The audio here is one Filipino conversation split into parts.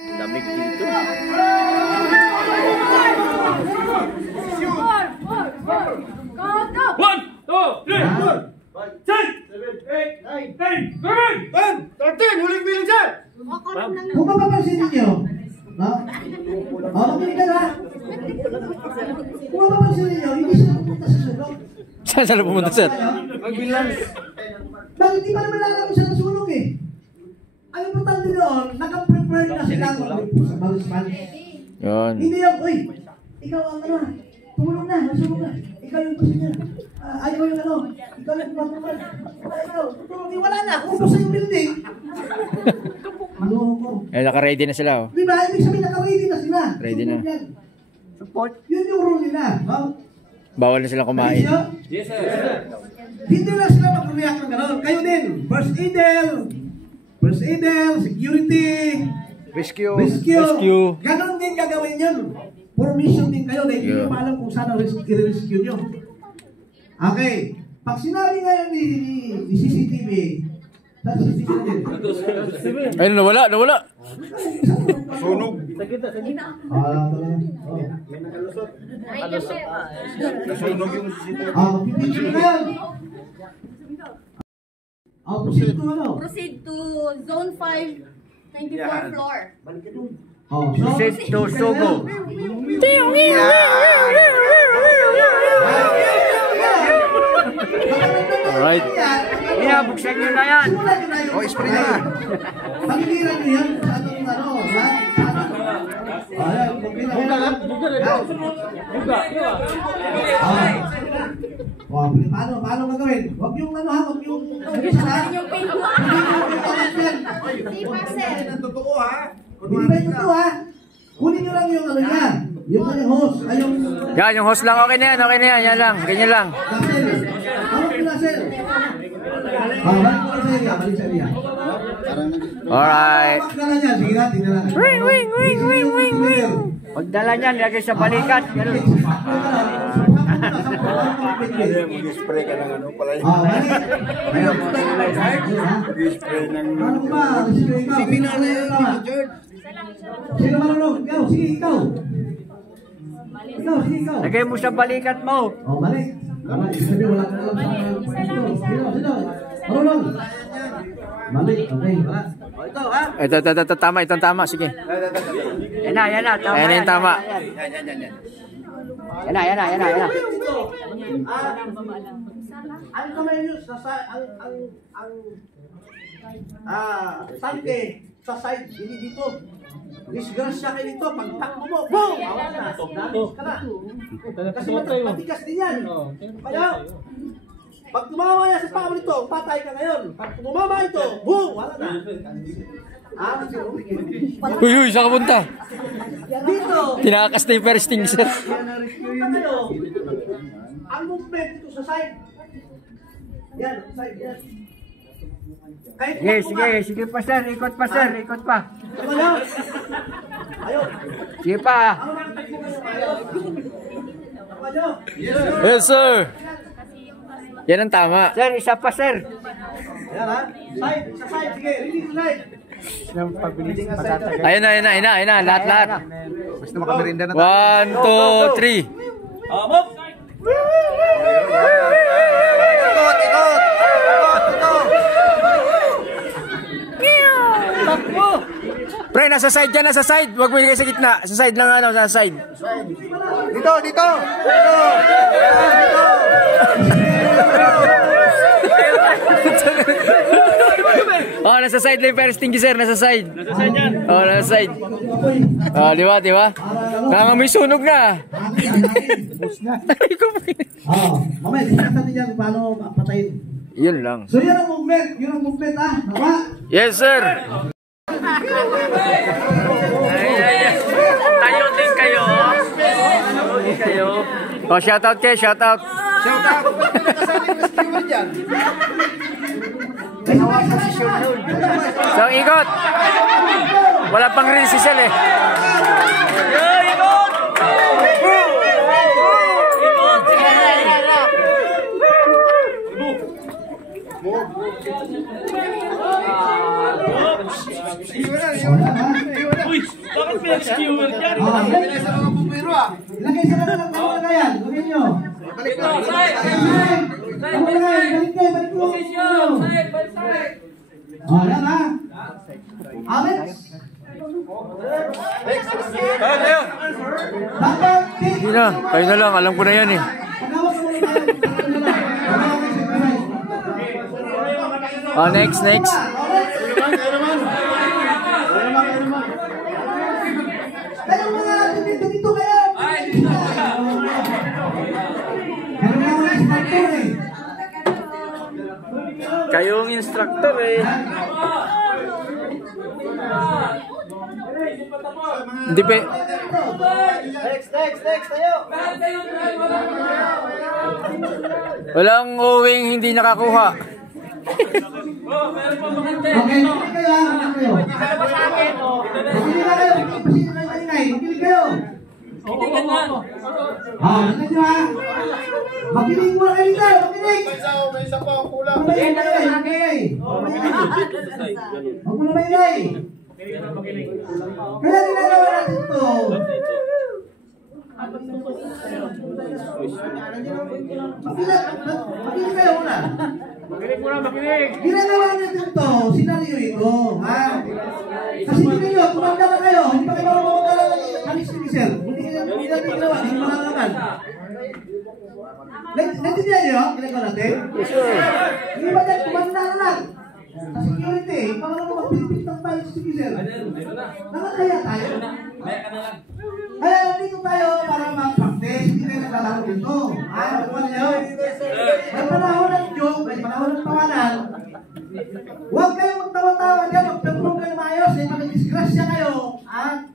Lamig dito. One, two, three, four, 10, 7, 8, 9, 10, 11, 13, huling bilang dyan! Kung mapapansin ninyo, no? Makinig ka na. Kung mapapansin ninyo, hindi sila pupunta sa sunog. Saan sila pumunta, sir? Magbilang. Bakit di pa naman alam sa sunog eh? Ang importante doon, nakaprepare na sila sa balisman. Yun. Hindi yung, uy, ikaw ang ano, tumulong na, masunog na. Ikaw yung pasenya. Ayaw yung ano, ikaw yung patuloy. Ikaw, tulong, wala na, kung sa yung building. Maloko. Eh, naka-ready na sila, oh. Di ba? Ibig sabihin, naka-ready na sila. Ready na. Support. Yun yung rule nila. Bawal na silang kumain. Yes, sir. Hindi na sila mag-react ng gano'n. Kayo din, first aider, security, rescue. Ganon din gagawin yun. Formation din kayo dahil hindi mo alam kung saan ang rescue nyo. Okay. Pag sinabi ngayon ni CCTV, sa CCTV din. Ayun, nawala. Sunog. May nakalusot. Sunog yung CCTV. Magpipicture na yan. Proceed to ano? Proceed to Zone 5, 24th floor. Proceed to Sogo. Alright. Yeah, buksan nyo na yan. Spray na. Pagigilan nyo yan sa anong ano, ha? Buga lang. Paano gagawin? Huwag yung ano ha, huwag yung Totoo ha. Hindi ba yung totoo ha? Kunin nyo lang yung ano niya. Yung kanyang host. Yan, yung host lang. Okay na yan. Yan lang. Ganyan lang. Hawak nyo na, sir. Balik sa area. Alright. Pagdala niya, sige na, tingnan natin. Ring. Pagdala niyan, lagay sa balikat. Mag-spray ka ng ano pala yun. Mag-spray ng... Ano ba? Seminar na yun, George. Sino marunong? Ikaw, sige, ikaw. Ikaw. Lagay mo sa balikat mo. Balik. Sabi, wala ka alam sa... Sino? Marunong. Balik, okay. Ito, ha? Ito, tama. Itong tama. Sige. Yan na. Tama. Ayan yung tama. Yan na. Ang kamay nyo sa sangke sa side, hindi dito. Disgrasya kayo dito, pag takbo mo, boom! Awan na, damage ka na. Kasi matigas din yan. Kaya, pag tumama yan sa pao nito, patay ka ngayon. Pag tumama ito, boom! Wala na. Uy, saan ka punta? Dito, Tinakas na yung first thing, sir. ang movement dito sa side. Yan, side, yan. Sige pa sir, ikot pa. Ano? Ayun. Sige pa. Ano? Yes, sir. Yan ang tama. Sir, isa pa sir. Ayan ha? Side, sa side, sige, release side. Ayun na. Lahat. Basta makamerinda na 1, 2, 3. Move! Ikot! Takbo! Pre, nasa side yan, nasa side. Huwag mo ilagay sa gitna. Sa side lang, sa side. Dito! Oh, nasa side lang yung first thing, sir. Nasa side. Nasa side yan. Oh, nasa side. Oh, di ba? May sunog na. Mamaya, tingnan natin yan paano patayin. Yun lang. So yan ang movement ha? Tama? Yes, sir. Tayo din kayo. Oh, shout out. So, ikot. Wala pang rin si Sel eh. Ikot. Iwan na. Skewer dyan. Ilagay sa mga pupiro ah. Ilagay sa mga lang tama na yan. Gawin nyo. Balik mo. Tama na yan. Balik mo. Yan ha. Alex. Hindi na, kayo na lang. Alam ko na yan eh. Oh, next. Kaya mga dito kayo. Kayong instructor eh. Hindi pa. Next tayo. Walang uwing hindi nakakuha. Okay, makinig kayo ha. Makinig kayo. Makinig nyo ha. Makinig muna kayo dito. Makinig. May isa pa ang kulang. Makinig. Huwag mo na maingay. Kaya ginagawa natin ito. Makinig kayo muna. Ginagawa natin ito, sinaryo ito, ha? Kasi hindi nyo, tumanda na kayo, hindi pa kayo mamamagala ng extinguisher. Hindi natin ginawa, hindi malalaman. Naintindihan nyo, ginagawa natin? Yes, sir. Hindi ba dyan, tumanda na lang. Sa security, baka naman magpilipit ng tayo sa extinguisher. Nakakaya tayo. Kaya nandito tayo para mag-practice, hindi tayo naglalaro dito. Ano nyo? May panahon ng joke, may panahon ng tawanan. Huwag kayong magtawa-tawa dyan, magpapulong kayo maayos, ay mag-disgrasya kayo. At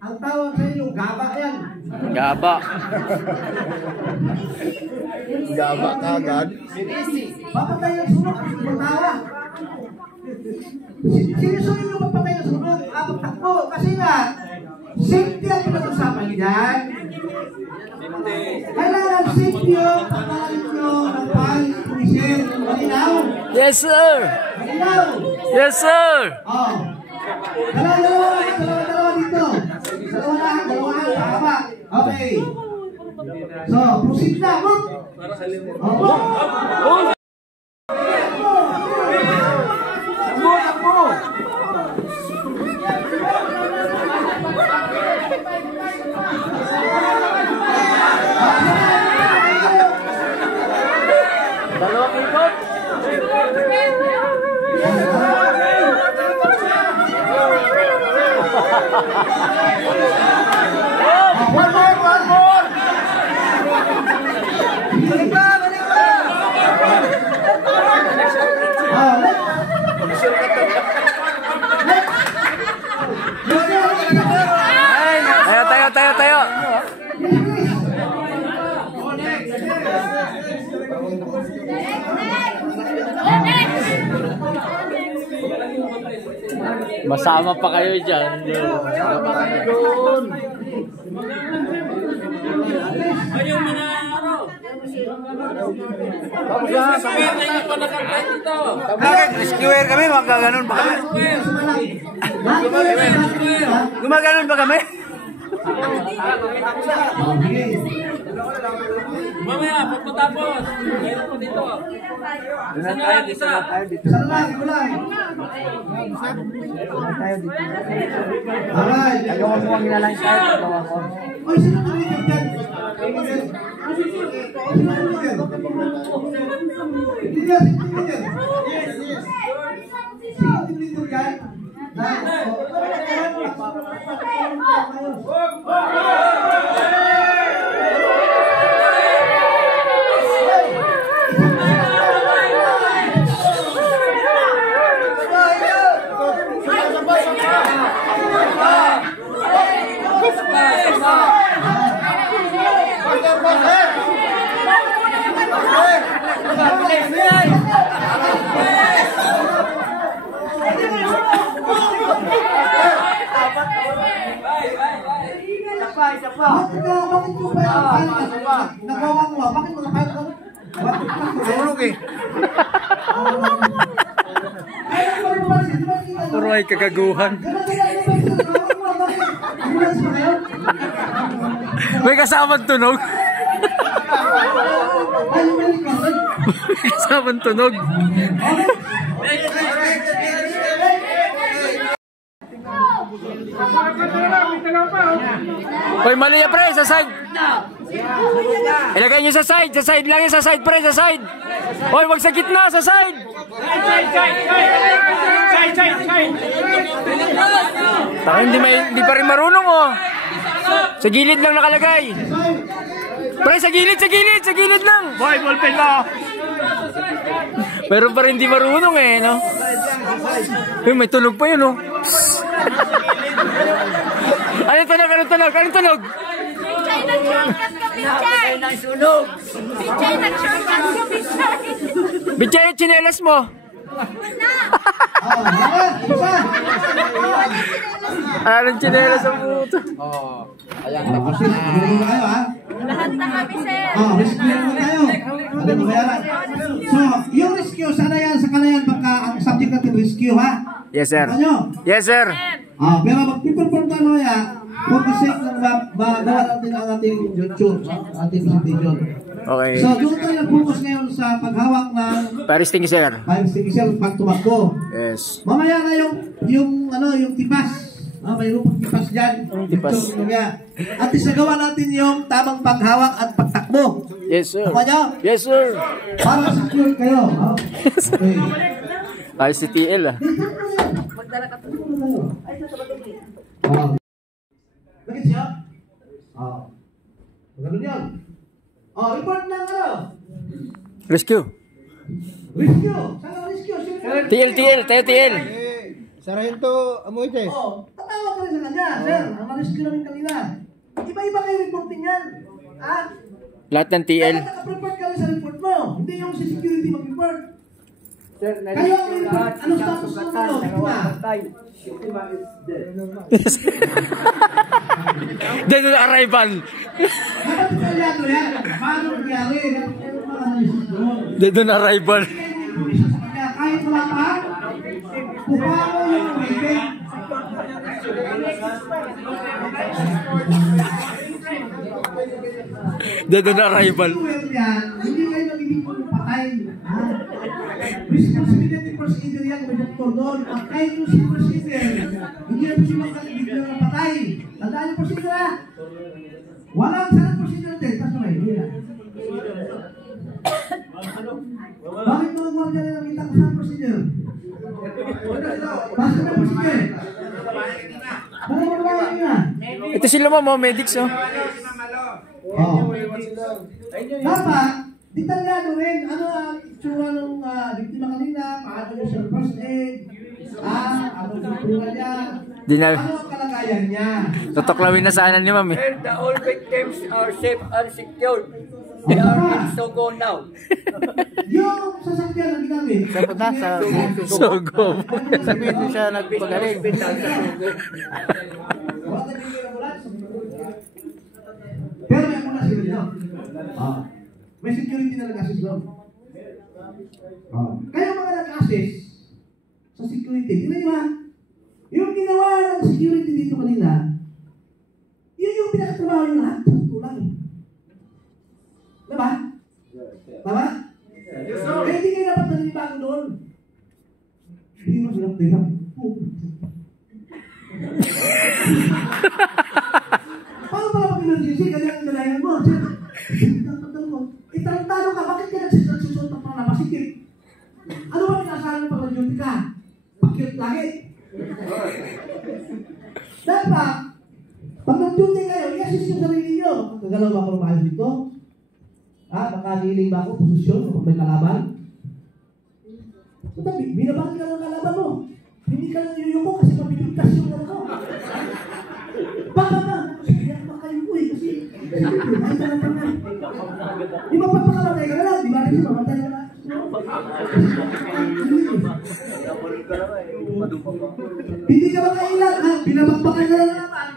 ang tawag sa inyo, gaba yan. Gaba. Gaba kagad. Papatay ng sunog, magtawa. Sinusunod yung magpatay ng sunog, magtakbo. Kasi nga, safety ang pinag-usapan nyo dyan. Kailangan safety yung pagkakalin nyo ng pang-extinguisher. Malinaw? Yes, sir. Malinaw? Yes, sir. Oh. Dalawa dito. Dalawa, tama. Okay. So, proceed na. Move. Oh. Dalawang ikot. One more. Balik ba? Tayo. Masama pa kayo dyan. Ayun mga ano. Bakit? Rescuer kami, magkaganon ba kami? Gumaganon ba kami? Mamaya, pagpatapos. Mayroon pa dito. Isa. Salamat, kulay. Alright. Nagawa mo ang nilalang tayo. Nagawa ko. Oy, sino tumigil dyan? Sino tumigil? Hindi dyan, sino tumigil dyan? Sino tumigil dyan? Bakit mo ba yung nagawa mo? Bakit mo nakakal? Tulog eh. Puro ay kagaguhan. Bakit May kasamang tunog. May kasamang tunog. Hoy, mali ya pre, sa side. Ilagay niyo sa side lang yan, sa side pre, sa side. Hoy, wag sa gitna, sa side. Taka, hindi pa rin marunong oh. Sa gilid lang nakalagay. Pre, sa gilid lang. Boy, ballpen mo. Pero pa rin hindi marunong eh, no? Uy, may tunog pa yun, oh. Anong tunog? Pichay, nag-shortcut ka, Pichay! Pichay, nag-shortcut ka, Pichay! Bitya yung tsinelas mo. Anong tsinelas ang puto? Lahat na kami, sir! Rescue mo tayo. So, yung rescue, sana yan sa kanayan pagka ang subject natin rescue, ha? Yes, sir. Ano? Yes, sir. Pero mag-perform tayo ya, for the sake ng magawa natin ang ating YouTube, ating presentation. Okay. So, doon tayo nag-focus ngayon sa paghawak ng Fire extinguisher. fire extinguisher pag tumakbo. Yes. Mamaya na yung tipas. Mayroon pang tipas dyan. Tipas. At isagawa natin yung tamang paghawak at pagtakbo. Yes, sir. Tama nyo? Yes, sir. Para secure kayo. Okay. Ayos si TL, ah. Bakit siya? Ganun yan. Report lang ano? Rescue. Rescue. Saan ang rescue? Tayo TL. Sargento Amoite. Tatawag ka rin sa kanya. Sir, ang rescue namin kanina. Iba-iba kayo reporting yan. Lahat ng TL. Kaya naka-prepare ka rin sa report mo. Hindi yung si security mag-report. Kayo ang report. Anong status mo ano? Biktima is dead. Dead on arrival. Dapat detalyado yan. Paano nangyari? Dead on arrival. Kahit wala pa, paano yung weekend? Dead on arrival. Hindi kayo nagiging patay. Responsibility procedure yan, may doktor doon. At kahit yung si procedure, hindi na po siya magkakibigyan ng patay. Tandaan yung procedure ha. Walang sarang procedure din. Tapos may hindi na. Bakit mga guardia na nakita ko sa procedure? Basta na procedure. Bakit mo ba na? Ito sila mga medics, oh. Dapat, detalyado rin. Ano ang itsura ng biktima kanina? Paano yung siya first aid? Ano yung itsura niya? Ano ang kalagayan niya? Tutuklawin na sana ni ma'am, eh. The all victims are safe and secured. They are in Sogo now. Yung sasakyan na ginamit. Sa punta sa Sogo. sabihin ko siya nagpagaling. Pero may ambulance sila dito. May security na nag-assist doon. Kaya mga nag-assist sa security, tingnan nyo ha, yung ginawa ng security dito kanina, yun yung pinakatrabaho yung lahat. Tulang. Diba? Tama? Yes, sir. Eh, hindi kayo dapat naninibago doon. Hindi mo silang tingnan. Paano pala mag-emergency? Kaya ang nalayan mo. Itarantado ka, bakit ka nagsisunod ng mga napasikip? Ano ba pinasalan pag nag-duty ka? Pakit lagi. Dapat, pag nag-duty kayo, i-assist yung sarili nyo. Kagalaw ba ako lumayos dito? Makaliling ba ako? Posisyon? Kung may kalaban? Binabaki ka ng kalaban mo. Hindi ka lang yuyuko kasi mabibigtas yung ano ko. Baka na! Kasi makayo ko eh. Kasi di ba papakamatay ka na lang? Di ba rin siya mamatay ka na? Hindi ka makailan ha? Binabakbakan ka na naman.